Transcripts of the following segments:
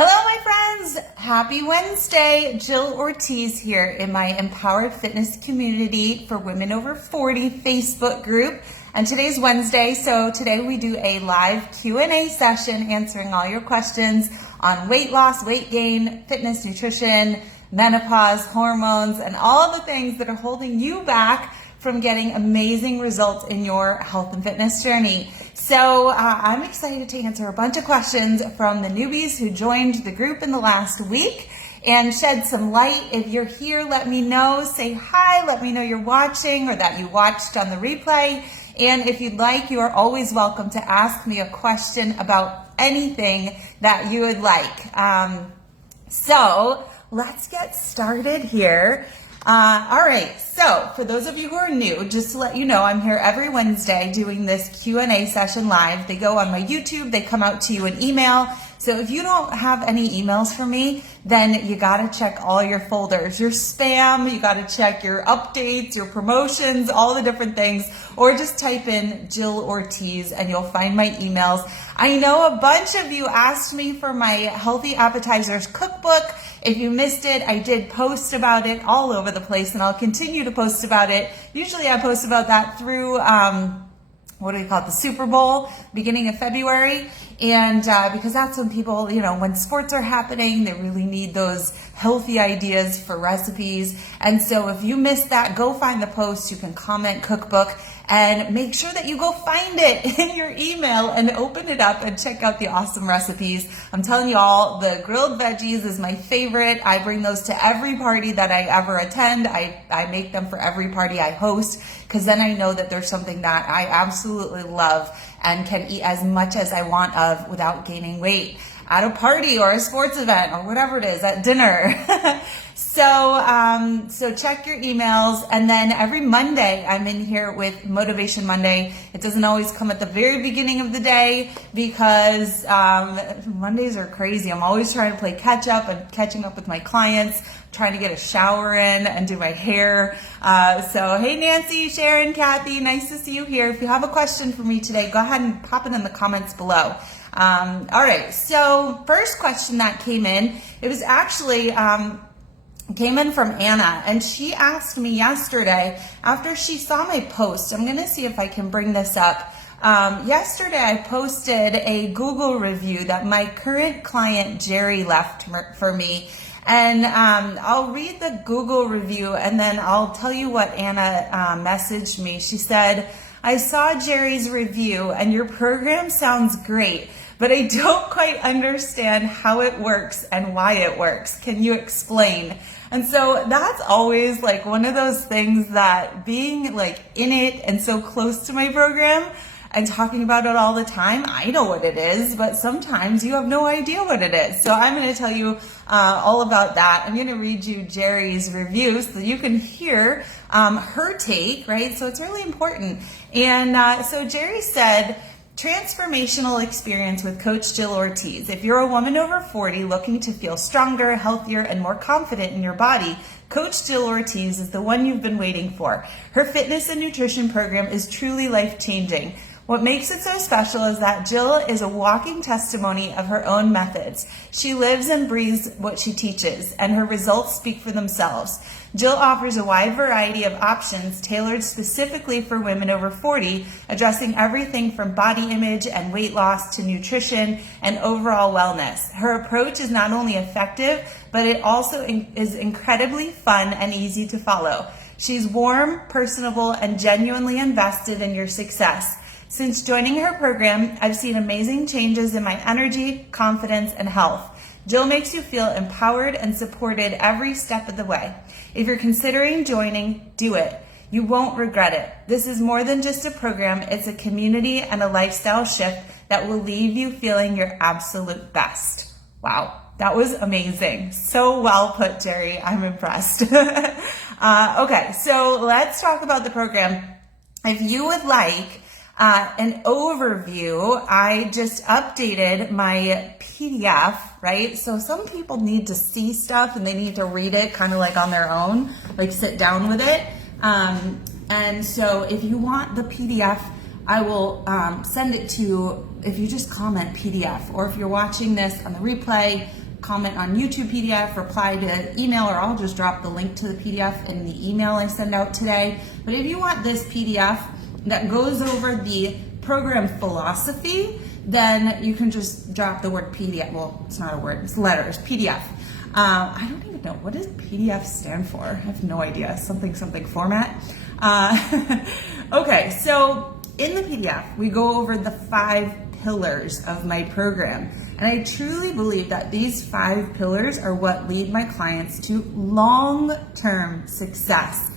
Hello, my friends. Happy Wednesday. Jill Ortiz here in my Empowered Fitness Community for Women Over 40 Facebook group. And today's Wednesday, so today we do a live Q&A session answering all your questions on weight loss, weight gain, fitness, nutrition, menopause, hormones, and all the things that are holding you back from getting amazing results in your health and fitness journey. So I'm excited to answer a bunch of questions from the newbies who joined the group in the last week and shed some light. If you're here, let me know, say hi, let me know you're watching or that you watched on the replay. And if you'd like, you are always welcome to ask me a question about anything that you would like. So let's get started here. All right, so for those of you who are new, just to let you know, I'm here every Wednesday doing this Q&A session live. They go on my YouTube, they come out to you in email. So if you don't have any emails from me, then you gotta check all your folders, your spam, you gotta check your updates, your promotions, all the different things, or just type in Jill Ortiz and you'll find my emails. I know a bunch of you asked me for my Healthy Appetizers cookbook. If you missed it, I did post about it all over the place and I'll continue to post about it. Usually I post about that through, the Super Bowl, beginning of February. And because that's when people, when sports are happening, they really need those healthy ideas for recipes. And so if you missed that, go find the post. You can comment cookbook and make sure that you go find it in your email and open it up and check out the awesome recipes. I'm telling you all, the grilled veggies is my favorite. I bring those to every party that I ever attend. I make them for every party I host because then I know that there's something that I absolutely love and can eat as much as I want of without gaining weight at a party or a sports event or whatever it is, at dinner. So check your emails. And then every Monday, I'm in here with Motivation Monday. It doesn't always come at the very beginning of the day because Mondays are crazy. I'm always trying to play catch up and catching up with my clients, trying to get a shower in and do my hair. So hey, Nancy, Sharon, Kathy, nice to see you here. If you have a question for me today, go ahead and pop it in the comments below. All right, so first question that came in, it was actually came in from Anna, and she asked me yesterday after she saw my post. I'm going to see if I can bring this up. Yesterday I posted a Google review that my current client Jerry left for me. And I'll read the Google review and then I'll tell you what Anna messaged me. She said, "I saw Jerry's review and your program sounds great, but I don't quite understand how it works and why it works. Can you explain?" And so that's always like one of those things that being like in it and so close to my program and talking about it all the time, I know what it is, but sometimes you have no idea what it is. So I'm going to tell you all about that. I'm going to read you Jerry's review so that you can hear her take, right? So it's really important. And so Jerry said, "Transformational experience with Coach Jill Ortiz. If you're a woman over 40 looking to feel stronger, healthier, and more confident in your body, Coach Jill Ortiz is the one you've been waiting for. Her fitness and nutrition program is truly life-changing. What makes it so special is that Jill is a walking testimony of her own methods. She lives and breathes what she teaches, and her results speak for themselves. Jill offers a wide variety of options tailored specifically for women over 40, addressing everything from body image and weight loss to nutrition and overall wellness. Her approach is not only effective, but it also is incredibly fun and easy to follow. She's warm, personable, and genuinely invested in your success. Since joining her program, I've seen amazing changes in my energy, confidence, and health. Jill makes you feel empowered and supported every step of the way. If you're considering joining, do it. You won't regret it. This is more than just a program, it's a community and a lifestyle shift that will leave you feeling your absolute best." Wow, that was amazing. So well put, Jerry. I'm impressed. Okay, so let's talk about the program. If you would like an overview, I just updated my PDF, right? So some people need to see stuff and they need to read it kind of like on their own, like sit down with it. And so if you want the PDF, I will send it to you if you just comment PDF, or if you're watching this on the replay, comment on YouTube PDF, reply to email, or I'll just drop the link to the PDF in the email I send out today. But if you want this PDF that goes over the program philosophy, then you can just drop the word PDF. Well, it's not a word, it's letters, PDF. I don't even know, what does PDF stand for? I have no idea, something format. Okay, so in the PDF, we go over the 5 pillars of my program. And I truly believe that these 5 pillars are what lead my clients to long-term success.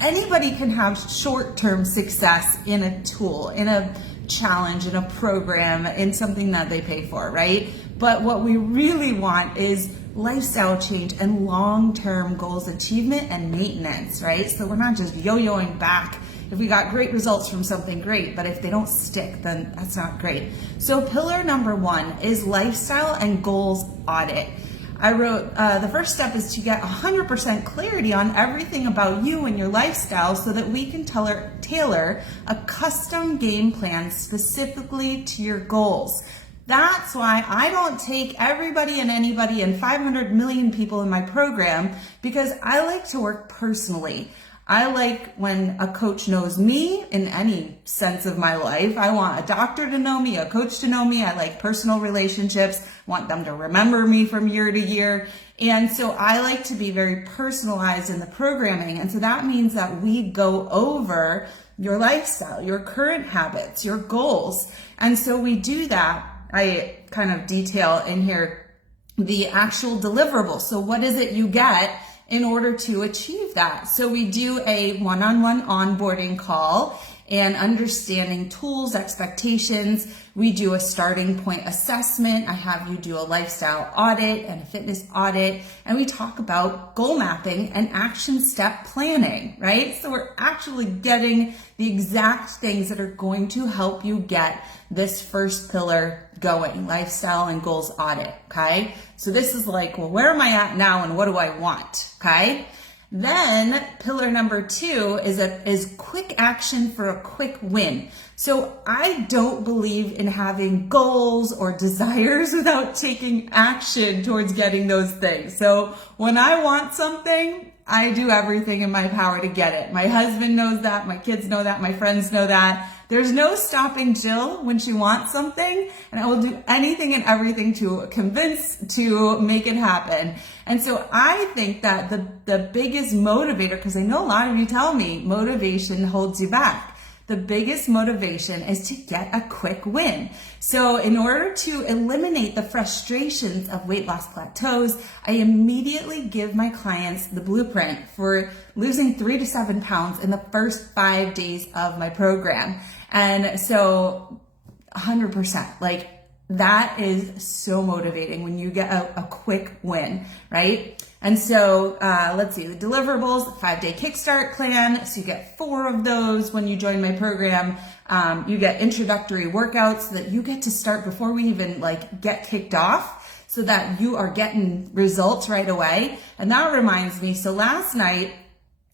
Anybody can have short-term success in a tool, in a challenge, in a program, in something that they pay for, right? But what we really want is lifestyle change and long-term goals achievement and maintenance, right? So we're not just yo-yoing back. If we got great results from something, great, but if they don't stick, then that's not great. So pillar number 1 is lifestyle and goals audit. I wrote, the first step is to get 100% clarity on everything about you and your lifestyle so that we can tailor a custom game plan specifically to your goals. That's why I don't take everybody and anybody and 500 million people in my program, because I like to work personally. I like when a coach knows me in any sense of my life. I want a doctor to know me, a coach to know me. I like personal relationships, want them to remember me from year to year. And so I like to be very personalized in the programming. And so that means that we go over your lifestyle, your current habits, your goals. And so we do that. I kind of detail in here the actual deliverables. So what is it you get in order to achieve that? So we do a one-on-one onboarding call and understanding tools, expectations. We do a starting point assessment. I have you do a lifestyle audit and a fitness audit, and we talk about goal mapping and action step planning, right? So we're actually getting the exact things that are going to help you get this first pillar going, lifestyle and goals audit, okay? So this is like, well, where am I at now and what do I want, okay? Then pillar number 2 is quick action for a quick win. So I don't believe in having goals or desires without taking action towards getting those things. So when I want something, I do everything in my power to get it. My husband knows that, my kids know that, my friends know that. There's no stopping Jill when she wants something, and I will do anything and everything to make it happen. And so I think that the biggest motivator, because I know a lot of you tell me motivation holds you back. The biggest motivation is to get a quick win. So in order to eliminate the frustrations of weight loss plateaus, I immediately give my clients the blueprint for losing 3 to 7 pounds in the first 5 days of my program. And so 100%, like that is so motivating when you get a quick win, right? And so let's see, the deliverables, 5-day kickstart plan. So you get 4 of those when you join my program. You get introductory workouts so that you get to start before we even get kicked off, so that you are getting results right away. And that reminds me, so last night,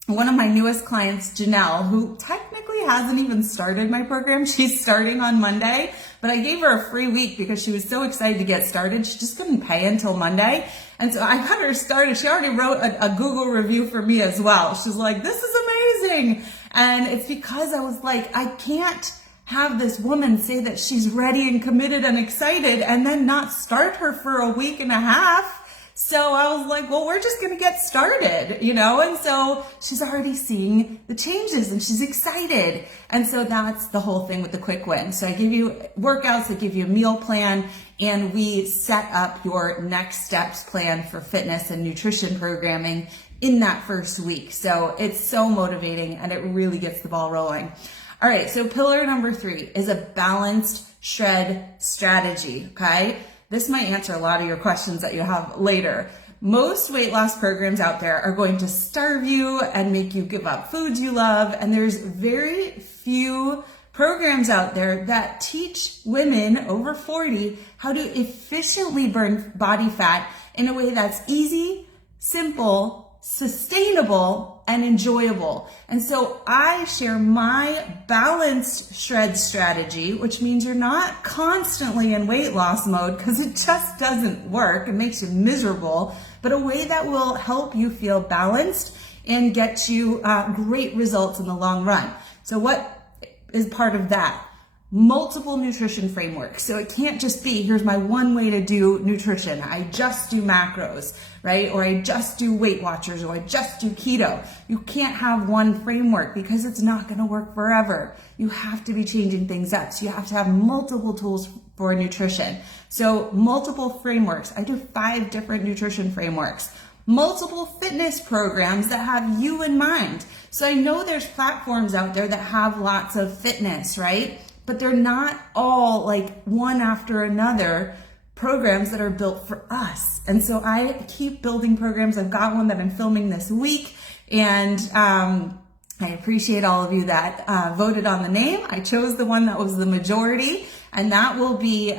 one of my newest clients, Janelle, who technically hasn't even started my program, she's starting on Monday, but I gave her a free week because she was so excited to get started. She just couldn't pay until Monday. And so I got her started. She already wrote a Google review for me as well. She's like, this is amazing. And it's because I was like, I can't have this woman say that she's ready and committed and excited and then not start her for a week and a half. So I was like, well, we're just going to get started, and so she's already seeing the changes and she's excited. And so that's the whole thing with the quick win. So I give you workouts, I give you a meal plan, and we set up your next steps plan for fitness and nutrition programming in that first week. So it's so motivating and it really gets the ball rolling. All right. So pillar number 3 is a balanced shred strategy. Okay. This might answer a lot of your questions that you have later. Most weight loss programs out there are going to starve you and make you give up foods you love. And there's very few programs out there that teach women over 40 how to efficiently burn body fat in a way that's easy, simple, sustainable, and enjoyable. And so I share my balanced shred strategy, which means you're not constantly in weight loss mode because it just doesn't work. It makes you miserable, but a way that will help you feel balanced and get you great results in the long run. So what is part of that? Multiple nutrition frameworks. So it can't just be, here's my one way to do nutrition. I just do macros, right? Or I just do Weight Watchers, or I just do keto. You can't have one framework because it's not going to work forever. You have to be changing things up. So you have to have multiple tools for nutrition. So multiple frameworks. I do 5 different nutrition frameworks. Multiple fitness programs that have you in mind. So I know there's platforms out there that have lots of fitness, right? But they're not all like one after another programs that are built for us. And so I keep building programs. I've got one that I'm filming this week, and I appreciate all of you that voted on the name. I chose the one that was the majority, and that will be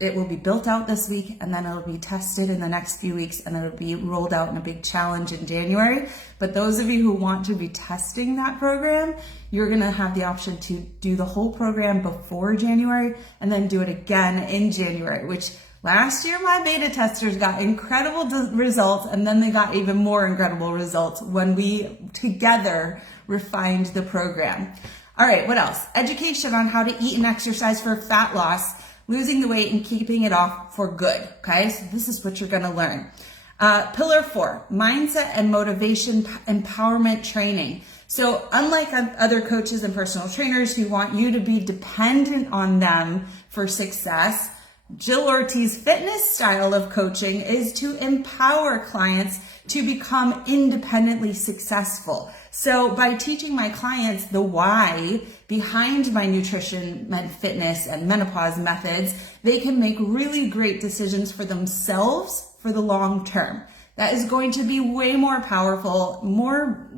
it will be built out this week, and then it'll be tested in the next few weeks, and it'll be rolled out in a big challenge in January. But those of you who want to be testing that program, you're gonna have the option to do the whole program before January and then do it again in January, which last year my beta testers got incredible results, and then they got even more incredible results when we together refined the program. All right, what else? Education on how to eat and exercise for fat loss, losing the weight and keeping it off for good, okay? So this is what you're gonna learn. Pillar 4, mindset and motivation empowerment training. So unlike other coaches and personal trainers who want you to be dependent on them for success, Jill Ortiz's fitness style of coaching is to empower clients to become independently successful. So by teaching my clients the why behind my nutrition and fitness and menopause methods, they can make really great decisions for themselves for the long term. That is going to be way more powerful, more,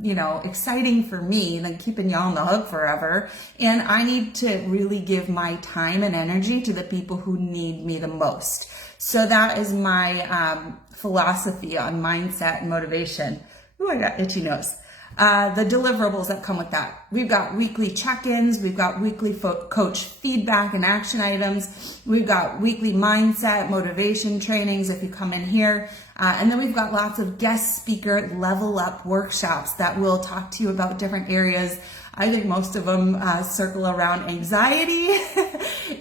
exciting for me than keeping you on the hook forever. And I need to really give my time and energy to the people who need me the most. So that is my philosophy on mindset and motivation. Ooh, I got itchy nose. The deliverables that come with that. We've got weekly check-ins. We've got weekly coach feedback and action items. We've got weekly mindset, motivation trainings if you come in here. And then we've got lots of guest speaker level up workshops that will talk to you about different areas. I think most of them circle around anxiety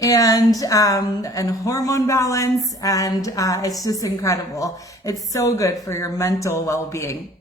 and hormone balance. And it's just incredible. It's so good for your mental well-being.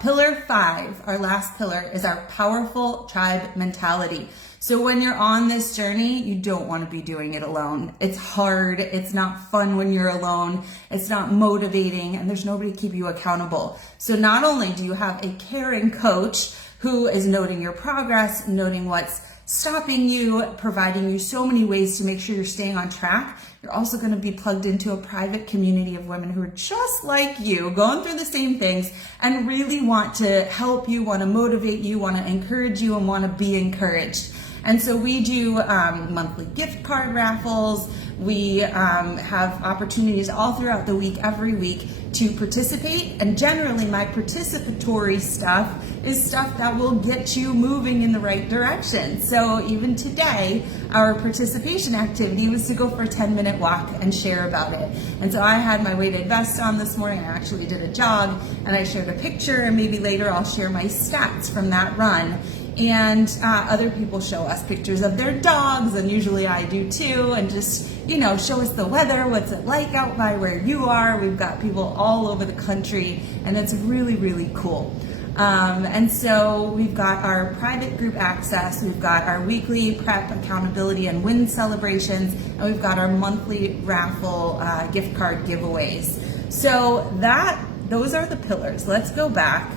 Pillar 5, our last pillar, is our powerful tribe mentality. So when you're on this journey, you don't want to be doing it alone. It's hard. It's not fun when you're alone. It's not motivating, and there's nobody to keep you accountable. So not only do you have a caring coach who is noting your progress, noting what's stopping you, providing you so many ways to make sure you're staying on track, you're also going to be plugged into a private community of women who are just like you, going through the same things and really want to help you, want to motivate you, want to encourage you, and want to be encouraged. And so we do monthly gift card raffles. We have opportunities all throughout the week, every week, to participate. And generally my participatory stuff is stuff that will get you moving in the right direction. So even today, our participation activity was to go for a 10-minute walk and share about it. And so I had my weighted vest on this morning. I actually did a jog, and I shared a picture, and maybe later I'll share my stats from that run. And other people show us pictures of their dogs, and usually I do too, and just, show us the weather, what's it like out by where you are. We've got people all over the country, and it's really, really cool. And so we've got our private group access, we've got our weekly prep accountability and win celebrations, and we've got our monthly raffle gift card giveaways. So those are the pillars. Let's go back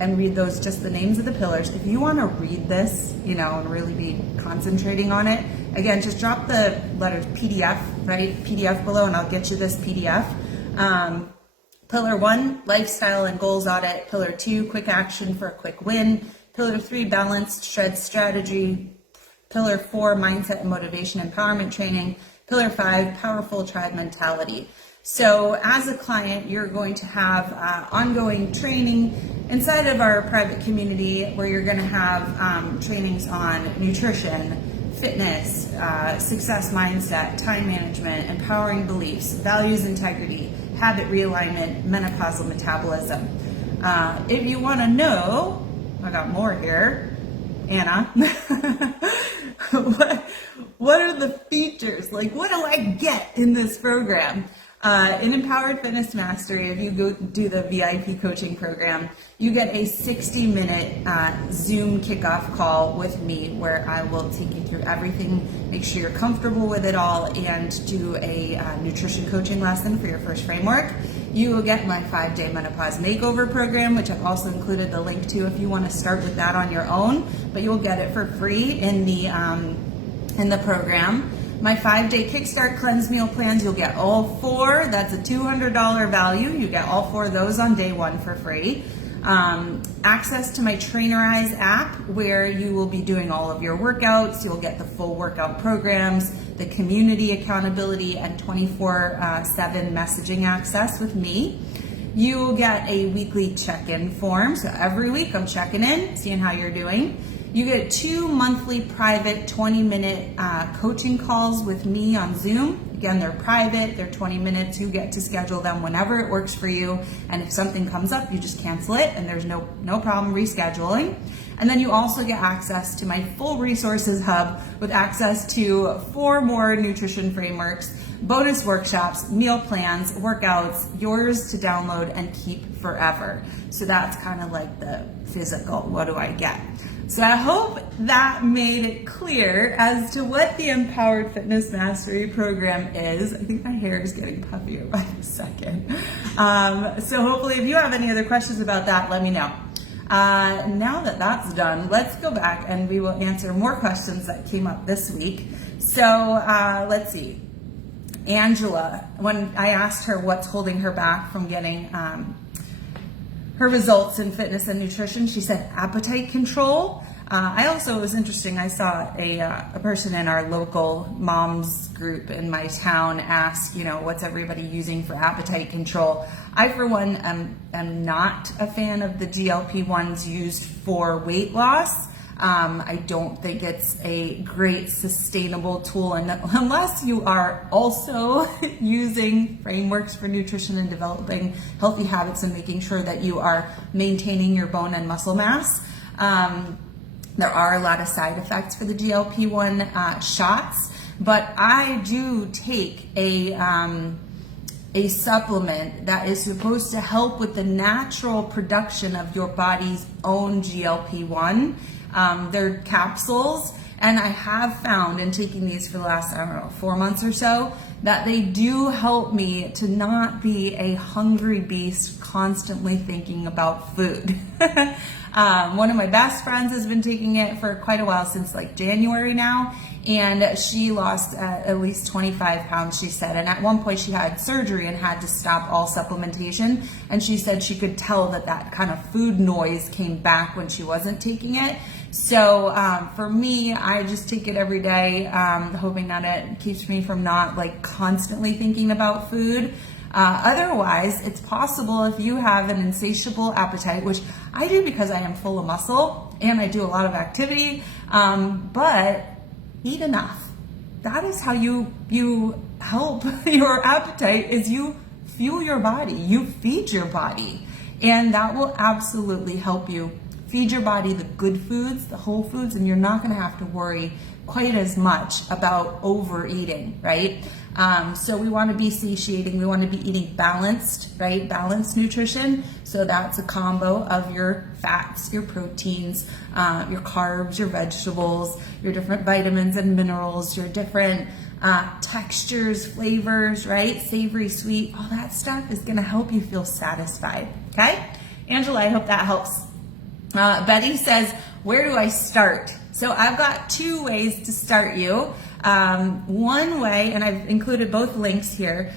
and read those, just the names of the pillars. If you want to read this, and really be concentrating on it, again, just drop the letters PDF, right? PDF below, and I'll get you this PDF. Pillar 1, lifestyle and goals audit. Pillar 2, quick action for a quick win. Pillar 3, balanced shred strategy. Pillar 4, mindset and motivation empowerment training. Pillar 5, powerful tribe mentality. So as a client, you're going to have ongoing training inside of our private community where you're going to have trainings on nutrition, fitness, success mindset, time management, empowering beliefs, values integrity, habit realignment, menopausal metabolism. If you want to know, I got more here, Anna. What are the features? Like, what do I get in this program? In Empowered Fitness Mastery, if you go do the VIP coaching program, you get a 60-minute Zoom kickoff call with me where I will take you through everything, make sure you're comfortable with it all, and do a nutrition coaching lesson for your first framework. You will get my 5-day menopause makeover program, which I've also included the link to if you want to start with that on your own, but you'll get it for free in the program. My 5-day Kickstart Cleanse Meal Plans, you'll get all 4. That's a $200 value. You get all 4 of those on day 1 for free. Access to my Trainerize app where you will be doing all of your workouts. You'll get the full workout programs, the community accountability, and 24/7 messaging access with me. You will get a weekly check-in form. So every week I'm checking in, seeing how you're doing. You get 2 monthly private 20-minute coaching calls with me on Zoom. Again, they're private, they're 20 minutes. You get to schedule them whenever it works for you. And if something comes up, you just cancel it and there's no problem rescheduling. And then you also get access to my full resources hub with access to 4 more nutrition frameworks, bonus workshops, meal plans, workouts, yours to download and keep forever. So that's kind of like the physical, what do I get? So I hope that made it clear as to what the Empowered Fitness Mastery program is. I think my hair is getting puffier by the second. So hopefully if you have any other questions about that, let me know. Now that that's done, let's go back and we will answer more questions that came up this week. So let's see. Angela, when I asked her what's holding her back from getting her results in fitness and nutrition, she said appetite control. It was interesting, I saw a person in our local moms group in my town ask, what's everybody using for appetite control? I, for one, am not a fan of the GLP-1s used for weight loss. I don't think it's a great sustainable tool, and unless you are also using frameworks for nutrition and developing healthy habits and making sure that you are maintaining your bone and muscle mass. There are a lot of side effects for the GLP-1 shots, but I do take a supplement that is supposed to help with the natural production of your body's own GLP-1. They're capsules, and I have found in taking these for the last, 4 months or so, that they do help me to not be a hungry beast constantly thinking about food. One of my best friends has been taking it for quite a while, since like January now, and she lost at least 25 pounds, she said. And at one point she had surgery and had to stop all supplementation. And she said she could tell that kind of food noise came back when she wasn't taking it. So for me, I just take it every day, hoping that it keeps me from not like constantly thinking about food. Otherwise, it's possible if you have an insatiable appetite, which I do because I am full of muscle and I do a lot of activity, but eat enough. That is how you help your appetite, is you fuel your body, you feed your body, and that will absolutely help you feed your body the good foods, the whole foods, and you're not going to have to worry quite as much about overeating, right? So we want to be satiating. We want to be eating balanced, right? Balanced nutrition. So that's a combo of your fats, your proteins, your carbs, your vegetables, your different vitamins and minerals, your different textures, flavors, right? Savory, sweet, all that stuff is going to help you feel satisfied. Okay? Angela, I hope that helps. Betty says, where do I start? So I've got 2 ways to start you. One way, and I've included both links here.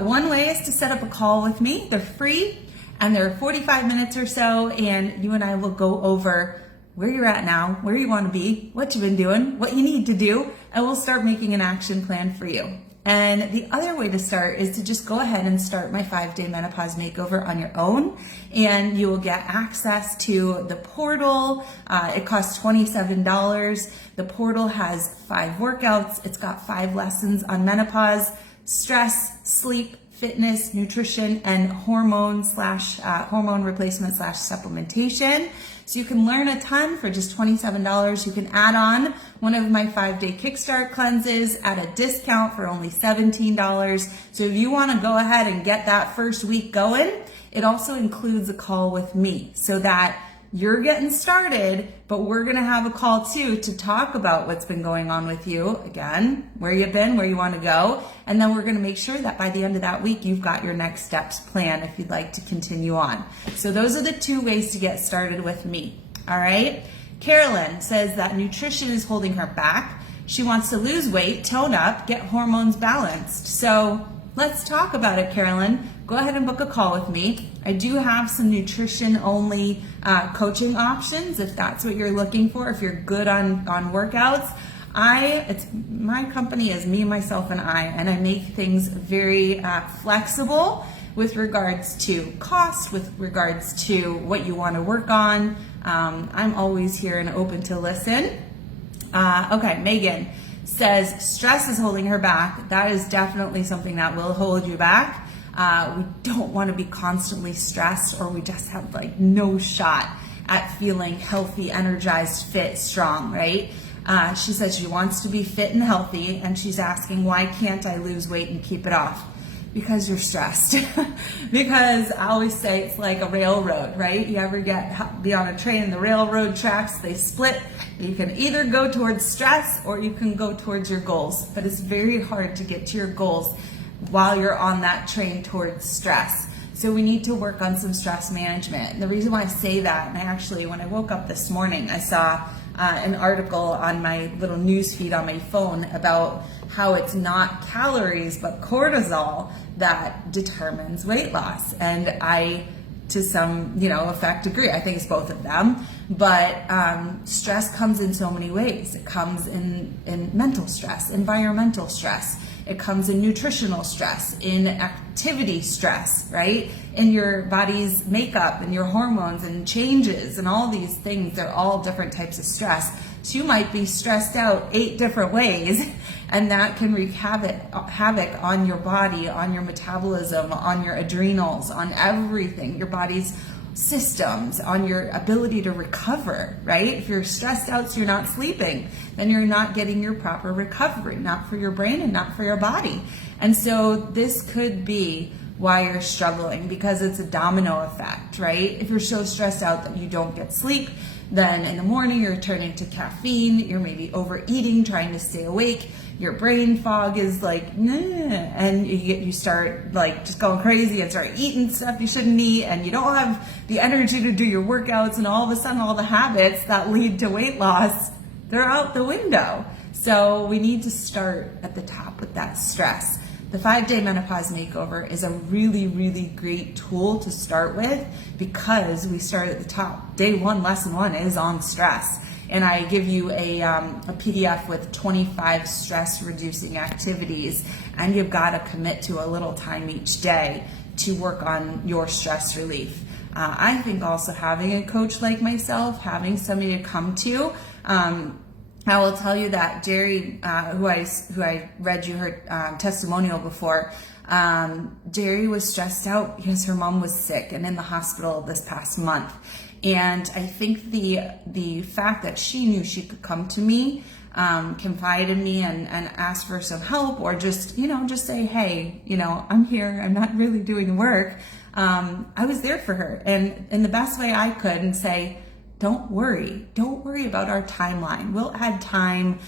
One way is to set up a call with me. They're free and they're 45 minutes or so, and you and I will go over where you're at now, where you want to be, what you've been doing, what you need to do, and we'll start making an action plan for you. And the other way to start is to just go ahead and start my 5-day menopause makeover on your own. And you will get access to the portal. It costs $27. The portal has 5 workouts. It's got 5 lessons on menopause, stress, sleep, fitness, nutrition, and hormone replacement / supplementation. So you can learn a ton for just $27. You can add on one of my 5-day Kickstart cleanses at a discount for only $17. So if you want to go ahead and get that first week going, it also includes a call with me so that you're getting started, but we're going to have a call too to talk about what's been going on with you, again, where you've been, where you want to go, and then we're going to make sure that by the end of that week, you've got your next steps planned if you'd like to continue on. So those are the 2 ways to get started with me, all right? Carolyn says that nutrition is holding her back. She wants to lose weight, tone up, get hormones balanced. So let's talk about it, Carolyn. Go ahead and book a call with me. I do have some nutrition-only coaching options if that's what you're looking for, if you're good on workouts. My company is me, myself, and I make things very flexible with regards to cost, with regards to what you want to work on. I'm always here and open to listen. Okay, Megan says stress is holding her back. That is definitely something that will hold you back. We don't want to be constantly stressed, or we just have like no shot at feeling healthy, energized, fit, strong, right? She says she wants to be fit and healthy, and she's asking, why can't I lose weight and keep it off? Because you're stressed. Because I always say it's like a railroad, right? You ever be on a train and the railroad tracks, they split. You can either go towards stress or you can go towards your goals. But it's very hard to get to your goals while you're on that train towards stress. So we need to work on some stress management. And the reason why I say that, and when I woke up this morning, I saw an article on my little news feed on my phone about how it's not calories but cortisol that determines weight loss. And I, to some effect, agree. I think it's both of them. But stress comes in so many ways. It comes in mental stress, environmental stress. It comes in nutritional stress, in activity stress, right? In your body's makeup and your hormones and changes and all these things. They're all different types of stress. So you might be stressed out 8 different ways, and that can wreak havoc on your body, on your metabolism, on your adrenals, on everything, your body's systems, on your ability to recover, right? If you're stressed out so you're not sleeping, then you're not getting your proper recovery, not for your brain and not for your body. And so this could be why you're struggling, because it's a domino effect, right? If you're so stressed out that you don't get sleep, then in the morning you're turning to caffeine, you're maybe overeating, trying to stay awake, your brain fog is like, nah, and you start like just going crazy and start eating stuff you shouldn't eat, and you don't have the energy to do your workouts, and all of a sudden all the habits that lead to weight loss, they're out the window. So we need to start at the top with that stress. The 5-day menopause makeover is a really, really great tool to start with, because we start at the top. Day 1, lesson 1 is on stress. And I give you a PDF with 25 stress reducing activities, and you've got to commit to a little time each day to work on your stress relief. I think also having a coach like myself, having somebody to come to, I will tell you that Jerry, who I read you her testimonial before, Jerry was stressed out because her mom was sick and in the hospital this past month. And I think the fact that she knew she could come to me, confide in me and ask for some help, or just say, hey, I'm here, I'm not really doing the work. I was there for her, and in the best way I could, and say, don't worry about our timeline. We'll add time.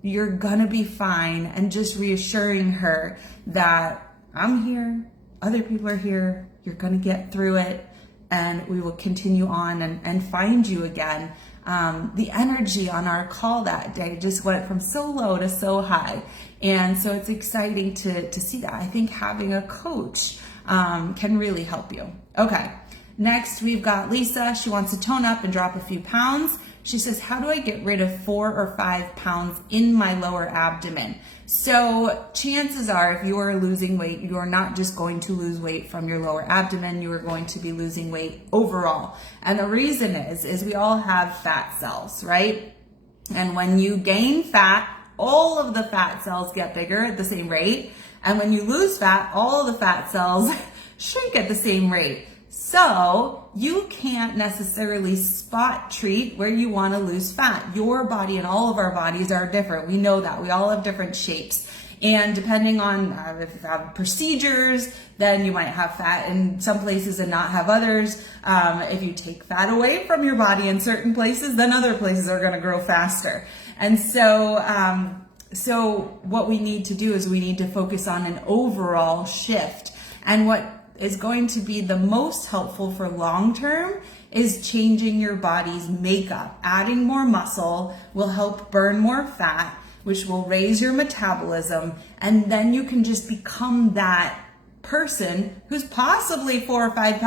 You're gonna be fine. And just reassuring her that I'm here, other people are here, you're gonna get through it, and we will continue on and find you again. The energy on our call that day just went from so low to so high. And so it's exciting to see that. I think having a coach can really help you. Okay. Next, we've got Lisa. She wants to tone up and drop a few pounds. She says, how do I get rid of 4 or 5 pounds in my lower abdomen? So chances are, if you are losing weight, you are not just going to lose weight from your lower abdomen, you are going to be losing weight overall. And the reason is we all have fat cells, right? And when you gain fat, all of the fat cells get bigger at the same rate. And when you lose fat, all of the fat cells shrink at the same rate. So you can't necessarily spot treat where you want to lose fat. Your body and all of our bodies are different. We know that. We all have different shapes. And depending on if you have procedures, then you might have fat in some places and not have others. If you take fat away from your body in certain places, then other places are going to grow faster. And so, so what we need to do is we need to focus on an overall shift. And what is going to be the most helpful for long term is changing your body's makeup. Adding more muscle will help burn more fat, which will raise your metabolism, and then you can just become that person who's possibly 4 or 5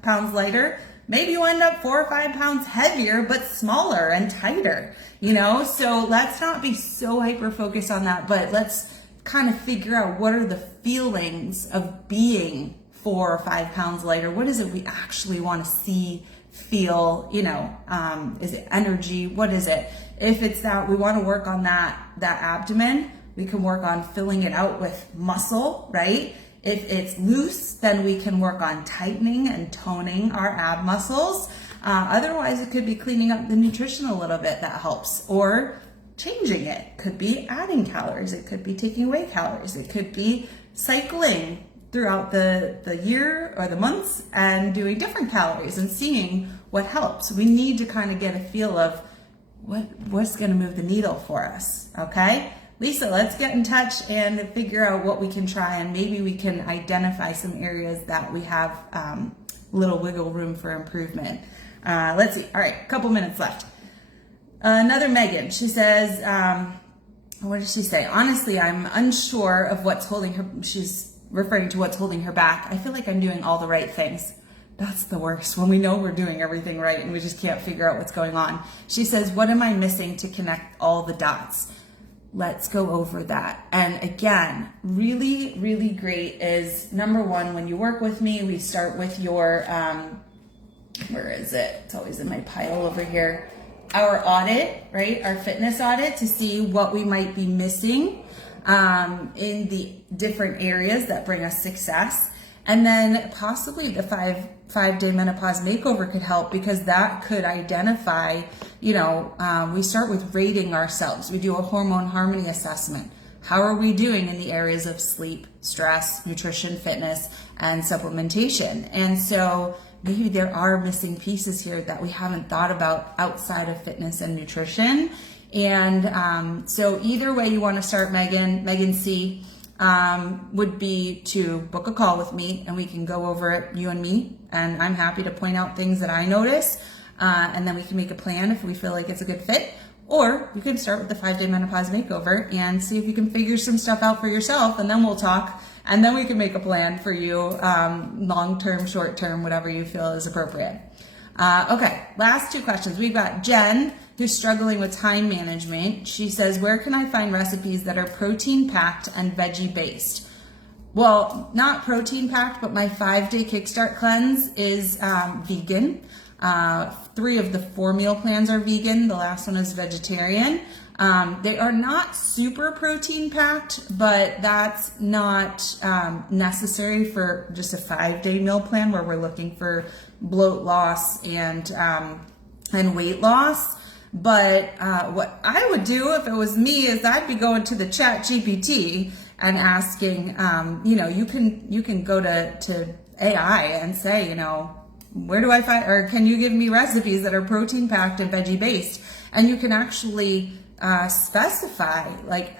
pounds lighter. Maybe you end up 4 or 5 pounds heavier, but smaller and tighter, you know? So let's not be so hyper focused on that, but let's kind of figure out what are the feelings of being 4 or 5 pounds lighter. What is it we actually want to see, feel, you know, is it energy? What is it? If it's that we want to work on that abdomen, we can work on filling it out with muscle, right? If it's loose, then we can work on tightening and toning our ab muscles. Otherwise, it could be cleaning up the nutrition a little bit that helps, or changing it. Could be adding calories. It could be taking away calories. It could be cycling throughout the year or the months and doing different calories and seeing what helps. We need to kind of get a feel of what's going to move the needle for us, okay? Lisa, let's get in touch and figure out what we can try, and maybe we can identify some areas that we have little wiggle room for improvement. Let's see. All right, a couple minutes left. Another Megan, she says, what did she say? Honestly, I'm unsure of what's holding her. She's referring to what's holding her back. I feel like I'm doing all the right things. That's the worst, when we know we're doing everything right and we just can't figure out what's going on. She says, what am I missing to connect all the dots? Let's go over that. And again, really, really great is, number one, when you work with me, we start with your, where is it? It's always in my pile over here. Our audit, right? Our fitness audit, to see what we might be missing in the different areas that bring us success. And then possibly the five-day menopause makeover could help, because that could identify, you know, we start with rating ourselves. We do a hormone harmony assessment. How are we doing in the areas of sleep, stress, nutrition, fitness, and supplementation? And so maybe there are missing pieces here that we haven't thought about outside of fitness and nutrition. And so either way you want to start, Megan C, would be to book a call with me and we can go over it, you and me, and I'm happy to point out things that I notice, and then we can make a plan if we feel like it's a good fit. Or you can start with the 5-day menopause makeover and see if you can figure some stuff out for yourself, and then we'll talk, and then we can make a plan for you, long-term, short-term, whatever you feel is appropriate. Okay, last 2 questions. We've got Jen, who's struggling with time management. She says, where can I find recipes that are protein-packed and veggie-based? Well, not protein-packed, but my 5-day Kickstart Cleanse is vegan. 3 of the 4 meal plans are vegan. The last one is vegetarian. They are not super protein-packed, but that's not necessary for just a 5-day meal plan where we're looking for bloat loss and weight loss. But what I would do if it was me is I'd be going to the Chat GPT and asking, you know, you can go to AI and say, you know, where do I find, or can you give me recipes that are protein packed and veggie based? And you can actually specify, like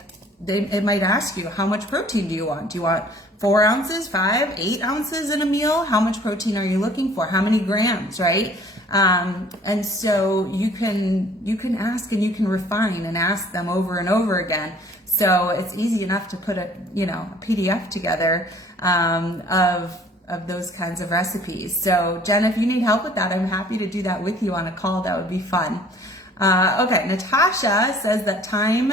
it might ask you, how much protein do you want? Do you want 4 ounces, 5, 8 ounces in a meal? How much protein are you looking for? How many grams, right? And so you can ask and you can refine and ask them over and over again. So it's easy enough to put a PDF together of those kinds of recipes. So Jen, if you need help with that, I'm happy to do that with you on a call. That would be fun. Okay, Natasha says that time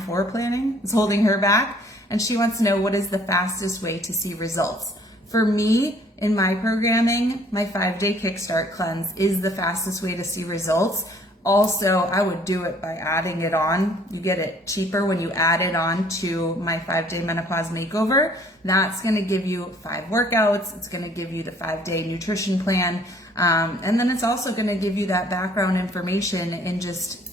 for planning is holding her back, and she wants to know what is the fastest way to see results. For me, in my programming, my 5-day Kickstart Cleanse is the fastest way to see results. Also, I would do it by adding it on. You get it cheaper when you add it on to my 5-day menopause makeover. That's going to give you 5 workouts. It's going to give you the 5-day nutrition plan. And then it's also going to give you that background information in just,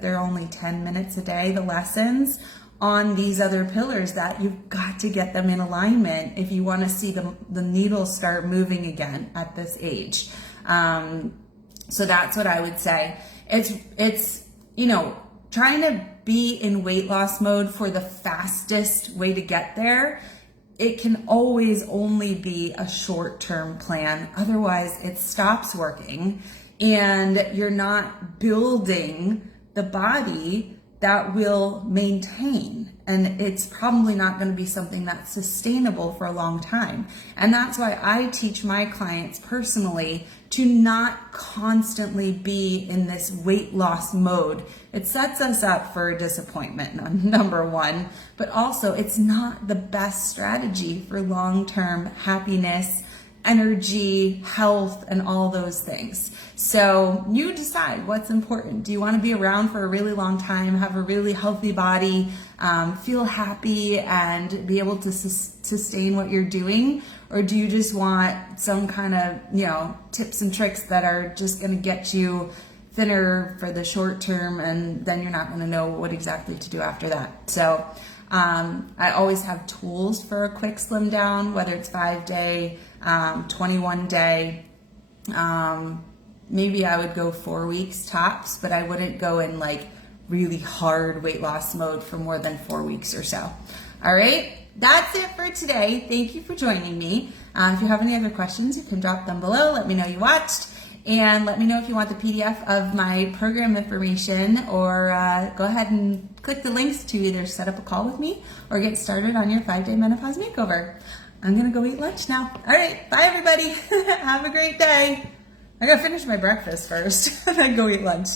they're only 10 minutes a day, the lessons on these other pillars that you've got to get them in alignment if you want to see the needle start moving again at this age. So that's what I would say. It's trying to be in weight loss mode for the fastest way to get there. It can always only be a short-term plan. Otherwise, it stops working and you're not building the body that will maintain. And it's probably not going to be something that's sustainable for a long time. And that's why I teach my clients personally to not constantly be in this weight loss mode. It sets us up for a disappointment, number one, but also it's not the best strategy for long-term happiness, energy, health, and all those things. So you decide what's important. Do you want to be around for a really long time, have a really healthy body, feel happy, and be able to sustain what you're doing? Or do you just want some kind of, tips and tricks that are just going to get you thinner for the short term, and then you're not going to know what exactly to do after that? So I always have tools for a quick slim down, whether it's 5-day, 21-day. Maybe I would go 4 weeks tops, but I wouldn't go in like really hard weight loss mode for more than 4 weeks or so. All right, that's it for today. Thank you for joining me. If you have any other questions, you can drop them below. Let me know you watched, and let me know if you want the PDF of my program information, or go ahead and click the links to either set up a call with me or get started on your 5-day menopause makeover. I'm gonna go eat lunch now. All right, bye everybody. Have a great day. I gotta finish my breakfast first and then go eat lunch.